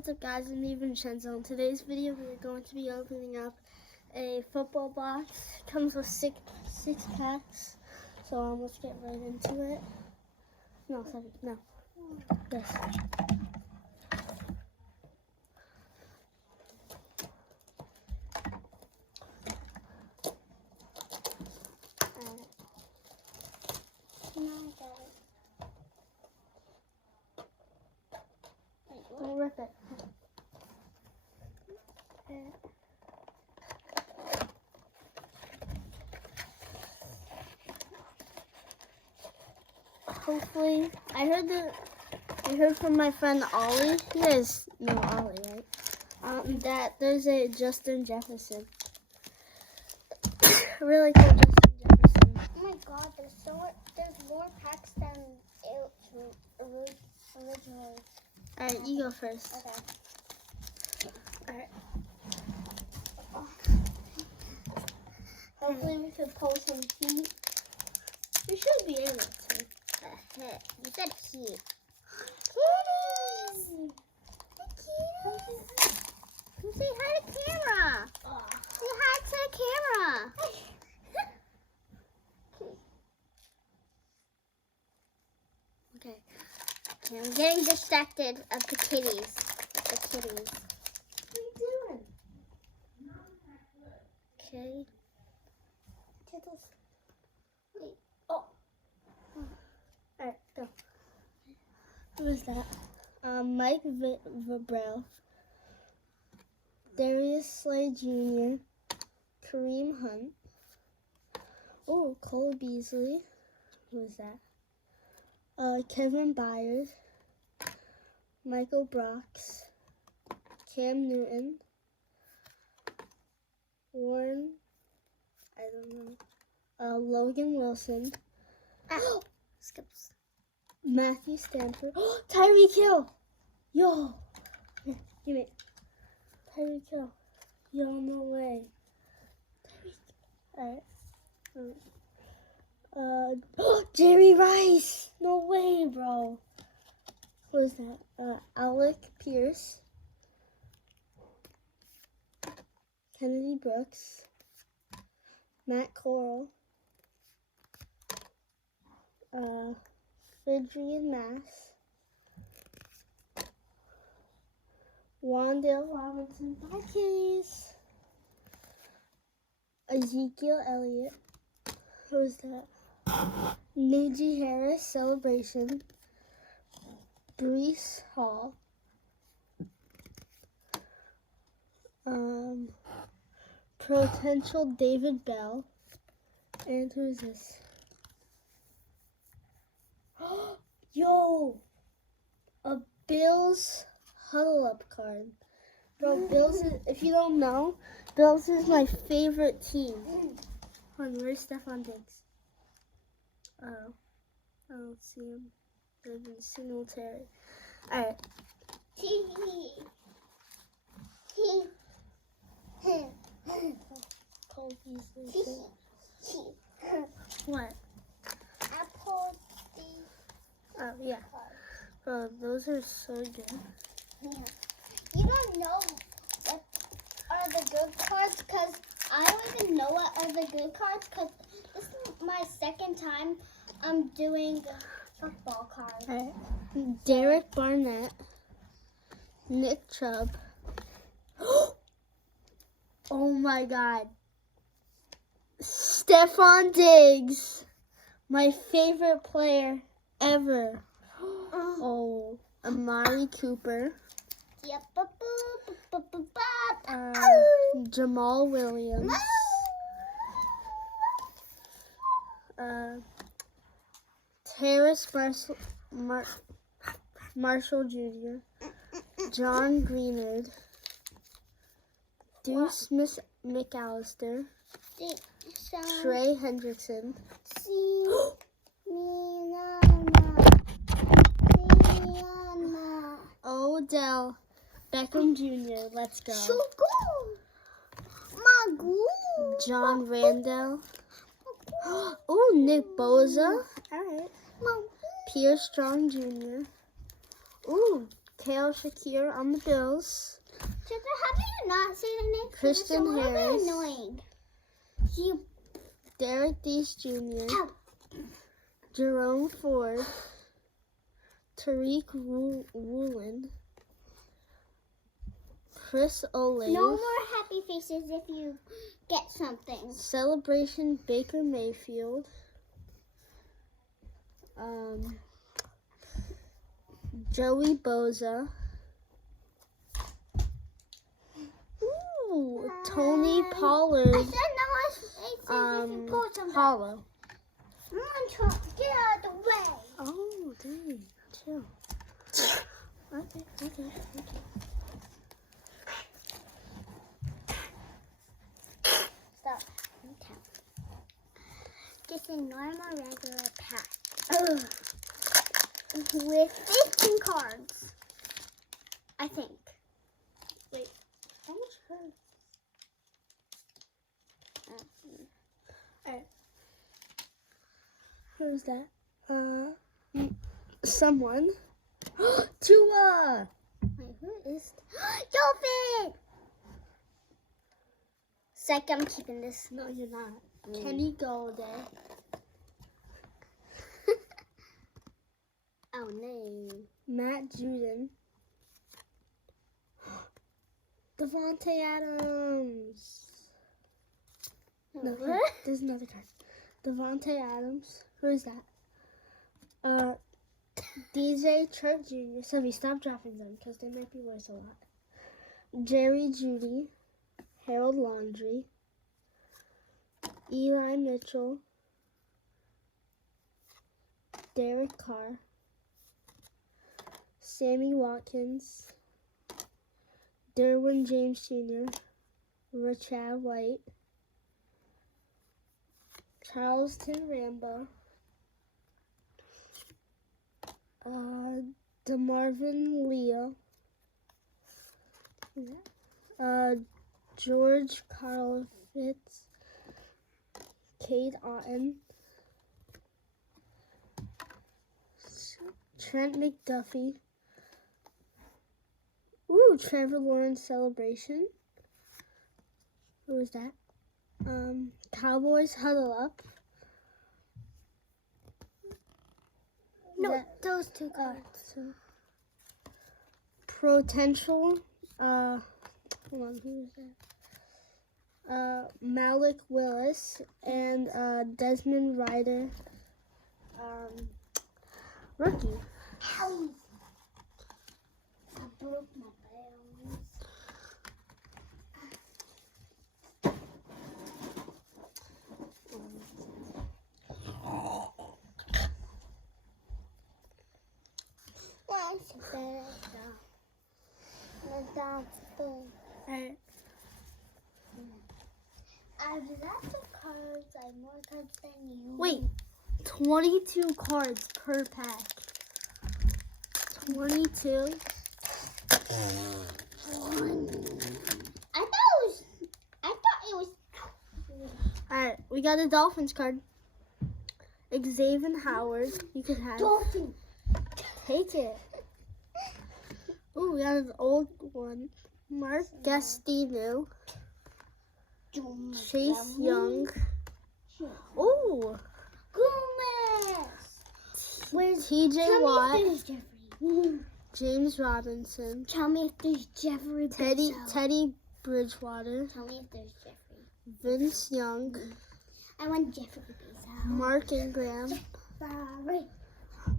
What's up guys, it's me Vincenzo. In today's video we're going to be opening up a football box. It comes with six packs. So let's get right into it. No, seven, no. Yes. We'll rip it. Hopefully, I heard from my friend Ollie. You guys know Ollie, right? That there's a Justin Jefferson. Really cool Justin Jefferson. Oh my God! There's more packs than originally. All right, you go first. Okay. All right. Hopefully we can pull some heat. We should be able to. You said heat. Kitties! Say hi to camera. Say hi to the camera. Okay. I'm getting distracted of the kitties. What are you doing? Okay. Tittles. Wait. Oh. Alright, go. Who is that? Mike Vrabel, Darius Slay Jr., Kareem Hunt. Oh, Cole Beasley. Who is that? Kevin Byard, Michael Brox, Cam Newton, Warren, I don't know, Logan Wilson, Skips. Matthew Stanford, Tyreek Hill, yo, here, give me, Tyreek Hill, yo, no way, Tyreek, alright, Jerry Rice, no way, bro, who is that, Alec Pierce, Kennedy Brooks, Matt Corral, Fidrian Mass, Wandale Robinson, bye kitties, Ezekiel Elliott, who's that? Najee Harris, Celebration, Breece Hall, potential David Bell, and who is this? Yo, a Bills huddle up card. Bro, Bills is, if you don't know, Bills is my favorite team. Hold on, where's Stephon Diggs? Oh, I don't see him. They've been Singletary. Alright. Cole Beasley. What? I pulled the Oh, yeah. Bro, those are so good. Yeah. You don't know what are the good cards because I don't even know what are the good cards because this is my second time I'm doing football cards. Alright. Derek Barnett, Nick Chubb. Oh my God. Stephon Diggs, my favorite player ever. Oh, Amari Cooper. Yep. Jamal Williams. Terrace Marshall Jr. John Greenard. Deuce McAllister. Trey Hendrickson. Odell Beckham Jr. Let's go. John Randall. Oh, Nick Bosa. All right. Pierce Strong Jr. Ooh, Kale Shakir on the Bills. Chester, how do you not say the name? Christian It's a little Harris. bit annoying. You. Derek Deese Jr. Ow. Jerome Ford. Tariq Woolen. Chris Olave. No more happy faces if you get something. Celebration Baker Mayfield. Joey Boza. Ooh, Tony Pollard. I said no more faces if you pull something. Hollow. Someone get out of the way. Oh, dang. Chill. Okay. Stop. Okay. Just a normal regular pack. With 15 cards. I think. Wait, how much cards? Alright. Who's that? Someone. Tua! Wait, who is Dolphin? Sec, I'm keeping this. No, you're not. Kenny Galladay. Oh no. Matt Judon. Devontae Adams. No, What? there's another card. Devontae Adams. Who is that? DJ Chark Jr. Sylvie, stop dropping them because they might be worth a lot. Jerry Judy. Harold Landry. Eli Mitchell. Derek Carr. Sammy Watkins. Derwin James Jr. Rashad White. Charleston Rambo. DeMarvin Leo. George Karlaftis. Cade Otton. Trent McDuffie. Ooh, Trevor Lawrence celebration. Who was that? Cowboys huddle up. No, those two cards. Potential. Hold on, who was that? Malik Willis and Desmond Ryder. Rookie. Ow. I broke my bones. What's better? Alright. I've lots of cards. I have more cards than you. Wait, 22 cards per pack. 22. I thought it was. Alright, we got a Dolphins card. Xavier Howard. You could have. Dolphin. Take it. Ooh, we got an old one. Mark Gastineau. Chase Young. Ooh. Gomez. Where's TJ Watt. There's Jeffrey. James Robinson. Tell me if there's Jeffrey. Teddy Bridgewater. Tell me if there's Jeffrey. Vince Young. I want Jeffrey Bezos. Mark Ingram. Jeffrey.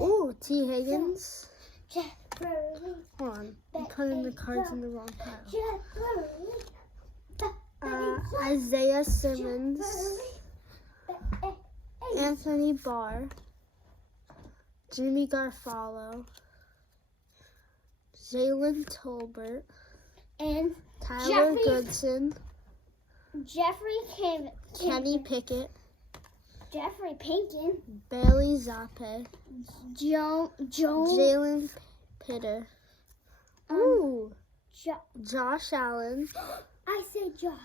Ooh, T. Higgins. Jeffrey. Hold on. I'm putting the cards in the wrong pile. Jeffrey. Isaiah Simmons. Anthony Barr. Jimmy Garofalo. Jalen Tolbert. And Tyler Jeffrey- Goodson. Jeffrey came. Kenny Pickett. Jeffrey Pinkin. Bailey Zappe. Joe. Jalen Pitter. Ooh. Josh Allen. I said Josh.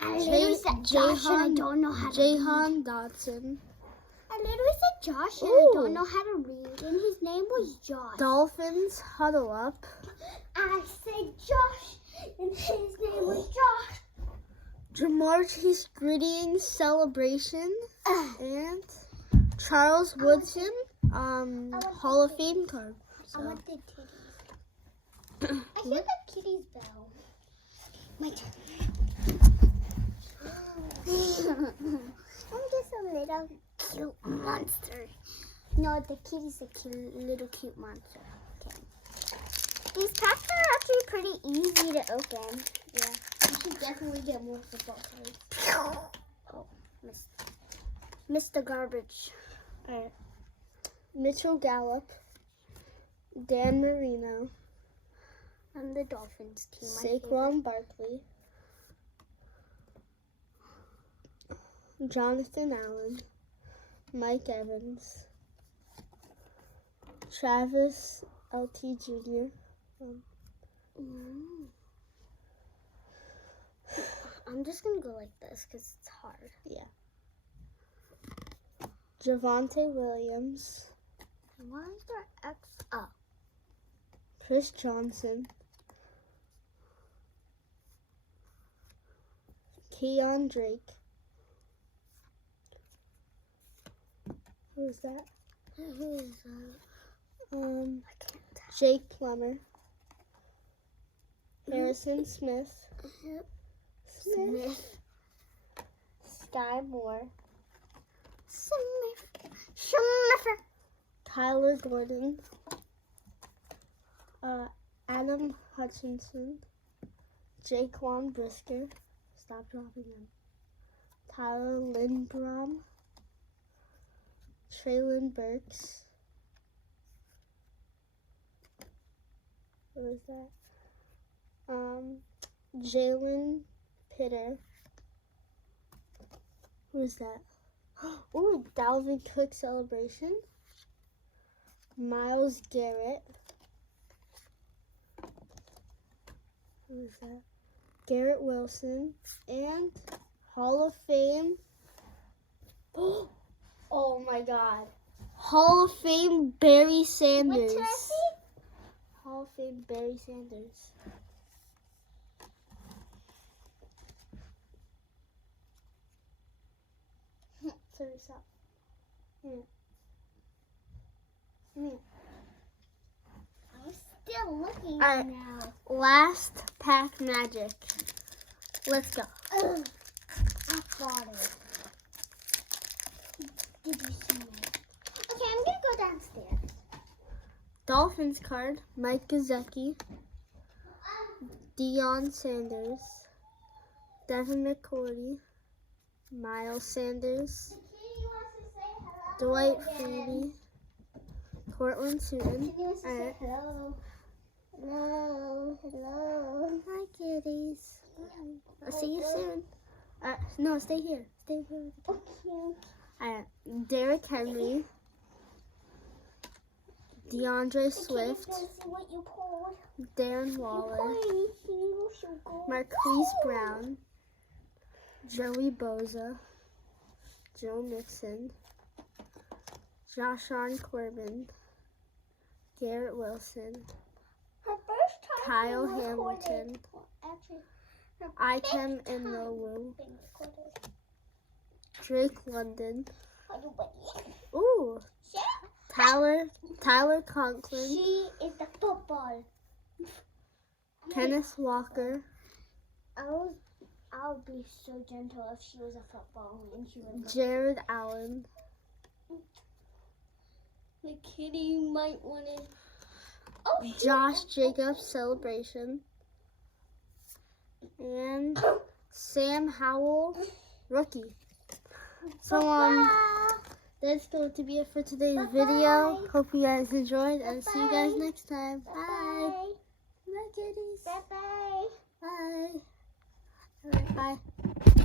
I Jay- literally said Josh and I Jahan- don't know how to Jahan Dotson. I literally said Josh, and Ooh. I don't know how to read, and his name was Josh. Dolphins huddle up. I said Josh, and his name was Josh. Jamar Chase Grittying celebration. And Charles Woodson, Hall of Fame card. I So, want the kitties. I hear the kitties bell. My turn. I'm just a little cute monster. No, the kitty's a cute, little cute monster. Okay. These packs are actually pretty easy to open. yeah. You should definitely get more football cards. Oh, missed the garbage. Alright. Mitchell Gallup. Dan Marino. I'm the Dolphins team. my favorite. Saquon Barkley. Jonathan Allen. Mike Evans. Travis LT Jr. Mm. I'm just gonna go like this because it's hard. Javonte Williams. Why is there X up? Chris Johnson. Keon Drake. Who is that? Who is that? I can't tell. Jake Plummer. Harrison Smith. Smith. Sky Moore. Smith. Tyler Gordon. Adam Hutchinson. Jaquan Brisker. Stop dropping him. Tyler Lindbrom. Traylon Burks. What was that? Jalen Pitter. Who is that? Ooh, Dalvin Cook celebration. Myles Garrett. Who is that? Garrett Wilson. And Hall of Fame. Oh my God. Hall of Fame Barry Sanders. What did I see? Hall of Fame Barry Sanders. Sorry, stop. I'm still looking Alright. now. Last pack magic. Let's go. Ugh. I bought it. Did you see me? Okay, I'm gonna go downstairs. Dolphins card. Mike Gesicki. Deion Sanders. Devin McCourty. Miles Sanders. Dwight Freeney. Cortland Sutton. Alright. Hello. Hello. Hello. Hi, kitties. I'll see you soon. No, stay here. Stay here. Okay. Alright. Derrick Henry. DeAndre Swift. I can't see what you pulled. Darren You Waller. pulled anything, you should go. Marquise Brown. Joey Boza. Joe Mixon. Joshon Corbin. Garrett Wilson. Her first time Kyle being recorded. Hamilton. Well, actually, her Ikem fifth and time Nowu. being recorded. Drake London. Are you ready? Ooh. Yeah. Tyler Conklin. She is the football. Kenneth Walker. I would be so gentle if she was a football and she was. Jared Allen. The kitty you might want to. Oh, Josh Jacobs celebration. And Sam Howell rookie. So that's going to be it for today's video. Hope you guys enjoyed and see you guys next time. Bye. Bye, kitties. Bye bye. Bye. All right, bye.